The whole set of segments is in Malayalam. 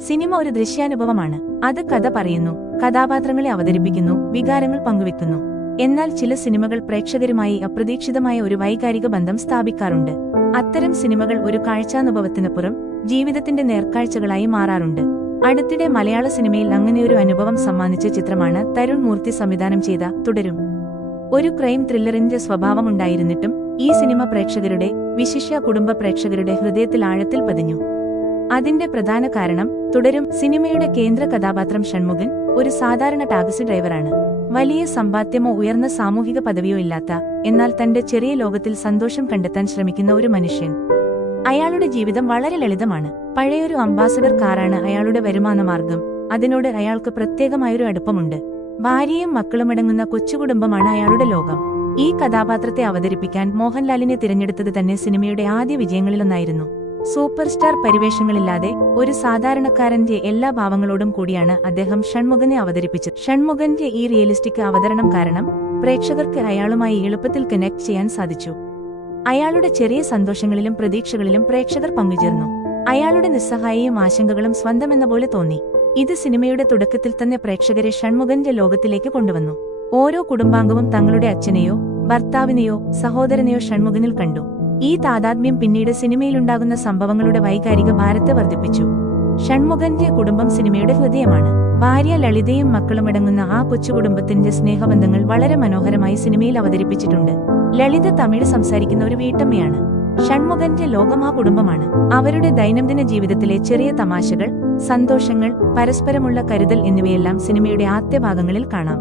സിനിമ ഒരു ദൃശ്യാനുഭവമാണ്. അത് കഥ പറയുന്നു, കഥാപാത്രങ്ങളെ അവതരിപ്പിക്കുന്നു, വികാരങ്ങൾ പങ്കുവെക്കുന്നു. എന്നാൽ ചില സിനിമകൾ പ്രേക്ഷകരുമായി അപ്രതീക്ഷിതമായ ഒരു വൈകാരിക ബന്ധം സ്ഥാപിക്കാറുണ്ട്. അത്തരം സിനിമകൾ ഒരു കാഴ്ചാനുഭവത്തിനപ്പുറം ജീവിതത്തിന്റെ നേർക്കാഴ്ചകളായി മാറാറുണ്ട്. അടുത്തിടെ മലയാള സിനിമയിൽ അങ്ങനെയൊരു അനുഭവം സമ്മാനിച്ച ചിത്രമാണ് തരുൺ മൂർത്തി സംവിധാനം ചെയ്ത തുടരും. ഒരു ക്രൈം ത്രില്ലറിന്റെ സ്വഭാവമുണ്ടായിരുന്നിട്ടും ഈ സിനിമ പ്രേക്ഷകരുടെ, വിശിഷ്യ കുടുംബ പ്രേക്ഷകരുടെ ഹൃദയത്തിൽ ആഴത്തിൽ പതിഞ്ഞു. അതിന്റെ പ്രധാന കാരണം തുടരും സിനിമയുടെ കേന്ദ്ര കഥാപാത്രം ഷൺമുഖൻ ഒരു സാധാരണ ടാക്സി ഡ്രൈവറാണ്. വലിയ സമ്പാദ്യമോ ഉയർന്ന സാമൂഹിക പദവിയോ ഇല്ലാത്ത, എന്നാൽ തന്റെ ചെറിയ ലോകത്തിൽ സന്തോഷം കണ്ടെത്താൻ ശ്രമിക്കുന്ന ഒരു മനുഷ്യൻ. അയാളുടെ ജീവിതം വളരെ ലളിതമാണ്. പഴയൊരു അംബാസഡർ കാറാണ് അയാളുടെ വരുമാനമാർഗം. അതിനോട് അയാൾക്ക് പ്രത്യേകമായൊരു അടുപ്പമുണ്ട്. ഭാര്യയും മക്കളുമടങ്ങുന്ന കൊച്ചുകുടുംബമാണ് അയാളുടെ ലോകം. ഈ കഥാപാത്രത്തെ അവതരിപ്പിക്കാൻ മോഹൻലാലിനെ തിരഞ്ഞെടുത്തത് തന്നെ സിനിമയുടെ ആദ്യ വിജയങ്ങളിലൊന്നായിരുന്നു. സൂപ്പർ സ്റ്റാർ പരിവേഷങ്ങളില്ലാതെ ഒരു സാധാരണക്കാരന്റെ എല്ലാ ഭാവങ്ങളോടും കൂടിയാണ് അദ്ദേഹം ഷൺമുഖനെ അവതരിപ്പിച്ചത്. ഷൺമുഖന്റെ ഈ റിയലിസ്റ്റിക് അവതരണം കാരണം പ്രേക്ഷകർക്ക് അയാളുമായി എളുപ്പത്തിൽ കണക്ട് ചെയ്യാൻ സാധിച്ചു. അയാളുടെ ചെറിയ സന്തോഷങ്ങളിലും പ്രതീക്ഷകളിലും പ്രേക്ഷകർ പങ്കുചേർന്നു. അയാളുടെ നിസ്സഹായയും ആശങ്കകളും സ്വന്തമെന്ന പോലെ തോന്നി. ഇത് സിനിമയുടെ തുടക്കത്തിൽ തന്നെ പ്രേക്ഷകരെ ഷൺമുഖന്റെ ലോകത്തിലേക്ക് കൊണ്ടുവന്നു. ഓരോ കുടുംബാംഗവും തങ്ങളുടെ അച്ഛനെയോ ഭർത്താവിനെയോ സഹോദരനെയോ ഷൺമുഖനിൽ കണ്ടു. ഈ താതാത്മ്യം പിന്നീട് സിനിമയിലുണ്ടാകുന്ന സംഭവങ്ങളുടെ വൈകാരിക ഭാരത്തെ വർദ്ധിപ്പിച്ചു. ഷൺമുഖന്റെ കുടുംബം സിനിമയുടെ ഹൃദയമാണ്. ഭാര്യ ലളിതയും മക്കളുമടങ്ങുന്ന ആ കൊച്ചുകുടുംബത്തിന്റെ സ്നേഹബന്ധങ്ങൾ വളരെ മനോഹരമായി സിനിമയിൽ അവതരിപ്പിച്ചിട്ടുണ്ട്. ലളിത തമിഴ് സംസാരിക്കുന്ന ഒരു വീട്ടമ്മയാണ്. ഷൺമുഖന്റെ ലോകം ആ കുടുംബമാണ്. അവരുടെ ദൈനംദിന ജീവിതത്തിലെ ചെറിയ തമാശകൾ, സന്തോഷങ്ങൾ, പരസ്പരമുള്ള കരുതൽ എന്നിവയെല്ലാം സിനിമയുടെ ആദ്യ ഭാഗങ്ങളിൽ കാണാം.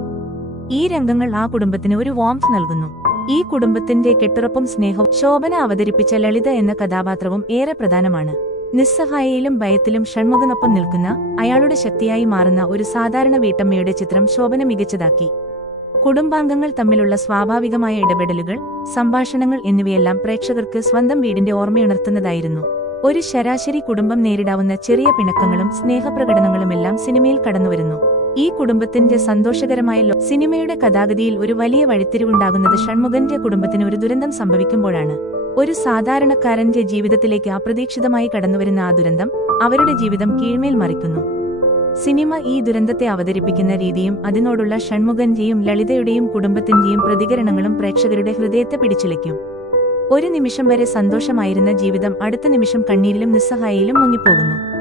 ഈ രംഗങ്ങൾ ആ കുടുംബത്തിന് ഒരു വാംത്ത് നൽകുന്നു. ഈ കുടുംബത്തിന്റെ കെട്ടുറപ്പും സ്നേഹവും ശോഭന അവതരിപ്പിച്ച ലളിത എന്ന കഥാപാത്രവും ഏറെ പ്രധാനമാണ്. നിസ്സഹായയിലും ഭയത്തിലും ഷൺമുഖനൊപ്പം നിൽക്കുന്ന, അയാളുടെ ശക്തിയായി മാറുന്ന ഒരു സാധാരണ വീട്ടമ്മയുടെ ചിത്രം ശോഭന മികച്ചതാക്കി. കുടുംബാംഗങ്ങൾ തമ്മിലുള്ള സ്വാഭാവികമായ ഇടപെടലുകൾ, സംഭാഷണങ്ങൾ എന്നിവയെല്ലാം പ്രേക്ഷകർക്ക് സ്വന്തം വീടിന്റെ ഓർമ്മയുണർത്തുന്നതായിരുന്നു. ഒരു ശരാശരി കുടുംബം നേരിടാവുന്ന ചെറിയ പിണക്കങ്ങളും സ്നേഹപ്രകടനങ്ങളുമെല്ലാം സിനിമയിൽ കടന്നുവരുന്നു. ഈ കുടുംബത്തിന്റെ സന്തോഷകരമായ സിനിമയുടെ കഥാഗതിയിൽ ഒരു വലിയ വഴിത്തിരിവുണ്ടാകുന്നത് ഷൺമുഖന്റെ കുടുംബത്തിന് ഒരു ദുരന്തം സംഭവിക്കുമ്പോഴാണ്. ഒരു സാധാരണക്കാരന്റെ ജീവിതത്തിലേക്ക് അപ്രതീക്ഷിതമായി കടന്നുവരുന്ന ആ ദുരന്തം അവരുടെ ജീവിതം കീഴ്മേൽ മറിക്കുന്നു. സിനിമ ഈ ദുരന്തത്തെ അവതരിപ്പിക്കുന്ന രീതിയും അതിനോടുള്ള ഷൺമുഖന്റെയും ലളിതയുടെയും കുടുംബത്തിന്റെയും പ്രതികരണങ്ങളും പ്രേക്ഷകരുടെ ഹൃദയത്തെ പിടിച്ചുലയ്ക്കും. ഒരു നിമിഷം വരെ സന്തോഷമായിരുന്ന ജീവിതം അടുത്ത നിമിഷം കണ്ണീരിലും നിസ്സഹായയിലും മുങ്ങിപ്പോകുന്നു.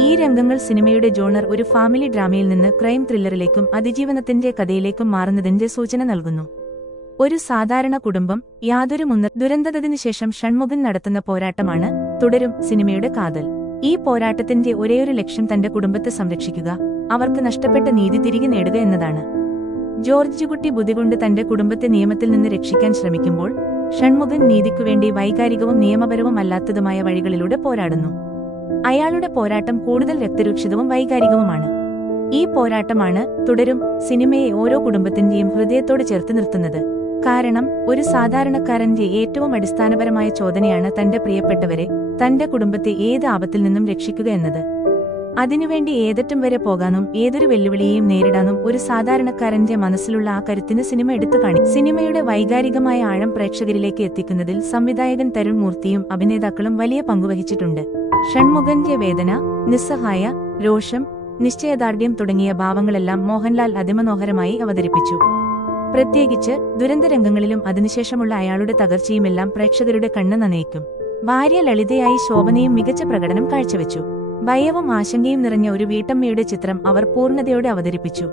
ഈ രംഗങ്ങൾ സിനിമയുടെ ജോണർ ഒരു ഫാമിലി ഡ്രാമയിൽ നിന്ന് ക്രൈം ത്രില്ലറിലേക്കും അതിജീവനത്തിന്റെ കഥയിലേക്കും മാറുന്നതിന്റെ സൂചന നൽകുന്നു. ഒരു സാധാരണ കുടുംബം യാതൊരു ദുരന്തത്തിനുശേഷം ഷൺമുഖൻ നടത്തുന്ന പോരാട്ടമാണ് തുടരും സിനിമയുടെ കാതൽ. ഈ പോരാട്ടത്തിന്റെ ഒരേയൊരു ലക്ഷ്യം തന്റെ കുടുംബത്തെ സംരക്ഷിക്കുക, അവർക്ക് നഷ്ടപ്പെട്ട നീതി തിരികെ നേടുക എന്നതാണ്. ജോർജ് കുട്ടി ബുദ്ധികൊണ്ട് തന്റെ കുടുംബത്തെ നിയമത്തിൽ നിന്ന് രക്ഷിക്കാൻ ശ്രമിക്കുമ്പോൾ ഷൺമുഖൻ നീതിക്കുവേണ്ടി വൈകാരികവും നിയമപരവും അല്ലാത്തതുമായ വഴികളിലൂടെ പോരാടുന്നു. അയാളുടെ പോരാട്ടം കൂടുതൽ രക്തരൂക്ഷിതവും വൈകാരികവുമാണ്. ഈ പോരാട്ടമാണ് തുടരും സിനിമയെ ഓരോ കുടുംബത്തിന്റെയും ഹൃദയത്തോട് ചേർത്ത് നിർത്തുന്നത്. കാരണം ഒരു സാധാരണക്കാരന്റെ ഏറ്റവും അടിസ്ഥാനപരമായ ചോദനയാണ് തന്റെ പ്രിയപ്പെട്ടവരെ, തന്റെ കുടുംബത്തെ ഏത് ആപത്തിൽ നിന്നും രക്ഷിക്കുക എന്നത്. അതിനുവേണ്ടി ഏതറ്റം വരെ പോകാനും ഏതൊരു വെല്ലുവിളിയെയും നേരിടാനും ഒരു സാധാരണക്കാരന്റെ മനസ്സിലുള്ള ആ കരുത്തിന് സിനിമ എടുത്തു കാണി. സിനിമയുടെ വൈകാരികമായ ആഴം പ്രേക്ഷകരിലേക്ക് എത്തിക്കുന്നതിൽ സംവിധായകൻ തരുൺ മൂർത്തിയും അഭിനേതാക്കളും വലിയ പങ്കുവഹിച്ചിട്ടുണ്ട്. ഷൺമുഖന്റെ വേദന, നിസ്സഹായ, രോഷം, നിശ്ചയദാർഢ്യം തുടങ്ങിയ ഭാവങ്ങളെല്ലാം മോഹൻലാൽ അതിമനോഹരമായി അവതരിപ്പിച്ചു. പ്രത്യേകിച്ച് ദുരന്തരംഗങ്ങളിലും അതിനുശേഷമുള്ള അയാളുടെ തകർച്ചയുമെല്ലാം പ്രേക്ഷകരുടെ കണ്ണ് നനയിക്കും. ഭാര്യ ലളിതയായി ശോഭനയും മികച്ച പ്രകടനം കാഴ്ചവെച്ചു. ഭയവും ആശങ്കയും നിറഞ്ഞ ഒരു വീട്ടമ്മയുടെ ചിത്രം അവർ പൂർണ്ണതയോടെ അവതരിപ്പിച്ചു.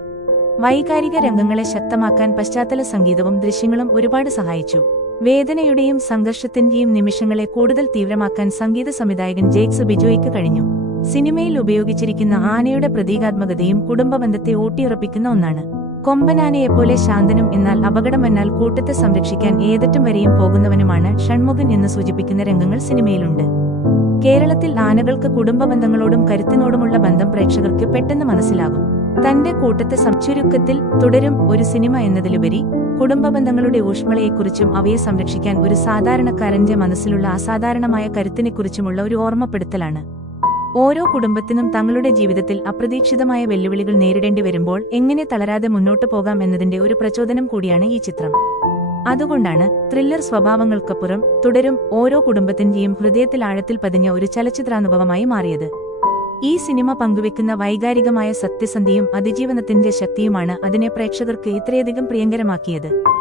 വൈകാരിക രംഗങ്ങളെ ശക്തമാക്കാൻ പശ്ചാത്തല സംഗീതവും ദൃശ്യങ്ങളും ഒരുപാട് സഹായിച്ചു. വേദനയുടെയും സംഘർഷത്തിന്റെയും നിമിഷങ്ങളെ കൂടുതൽ തീവ്രമാക്കാൻ സംഗീത സംവിധായകൻ ജേക്സ് ബിജോയ്ക്ക് കഴിഞ്ഞു. സിനിമയിൽ ഉപയോഗിച്ചിരിക്കുന്ന ആനയുടെ പ്രതീകാത്മകതയും കുടുംബബന്ധത്തെ ഊട്ടിയുറപ്പിക്കുന്ന ഒന്നാണ്. കൊമ്പനാനയെപ്പോലെ ശാന്തനും എന്നാൽ അപകടം വന്നാൽ കൂട്ടത്തെ സംരക്ഷിക്കാൻ ഏതറ്റം വരെയും പോകുന്നവനുമാണ് ഷൺമുഖൻ എന്ന് സൂചിപ്പിക്കുന്ന രംഗങ്ങൾ സിനിമയിലുണ്ട്. കേരളത്തിൽ ആനകൾക്ക് കുടുംബബന്ധങ്ങളോടും കരുത്തിനോടുമുള്ള ബന്ധം പ്രേക്ഷകർക്ക് പെട്ടെന്ന് മനസ്സിലാകും. തന്റെ കൂട്ടത്തെ ചുരുക്കത്തിൽ തുടരും ഒരു സിനിമ എന്നതിലുപരി കുടുംബബന്ധങ്ങളുടെ ഊഷ്മളയെക്കുറിച്ചും അവയെ സംരക്ഷിക്കാൻ ഒരു സാധാരണക്കാരന്റെ മനസ്സിലുള്ള അസാധാരണമായ കരുത്തിനെക്കുറിച്ചുമുള്ള ഒരു ഓർമ്മപ്പെടുത്തലാണ്. ഓരോ കുടുംബത്തിനും തങ്ങളുടെ ജീവിതത്തിൽ അപ്രതീക്ഷിതമായ വെല്ലുവിളികൾ നേരിടേണ്ടി വരുമ്പോൾ എങ്ങനെ തളരാതെ മുന്നോട്ടു പോകാം എന്നതിന്റെ ഒരു പ്രചോദനം കൂടിയാണ് ഈ ചിത്രം. അതുകൊണ്ടാണ് ത്രില്ലർ സ്വഭാവങ്ങൾക്കപ്പുറം തുടരും ഓരോ കുടുംബത്തിന്റെയും ഹൃദയത്തിൽ ആഴത്തിൽ പതിഞ്ഞ ഒരു ചലച്ചിത്രാനുഭവമായി മാറിയത്. ഈ സിനിമ പങ്കുവെക്കുന്ന വൈകാരികമായ സത്യസന്ധിയും അതിജീവനത്തിന്റെ ശക്തിയുമാണ് അതിനെ പ്രേക്ഷകർക്ക് ഇത്രയധികം പ്രിയങ്കരമാക്കിയത്.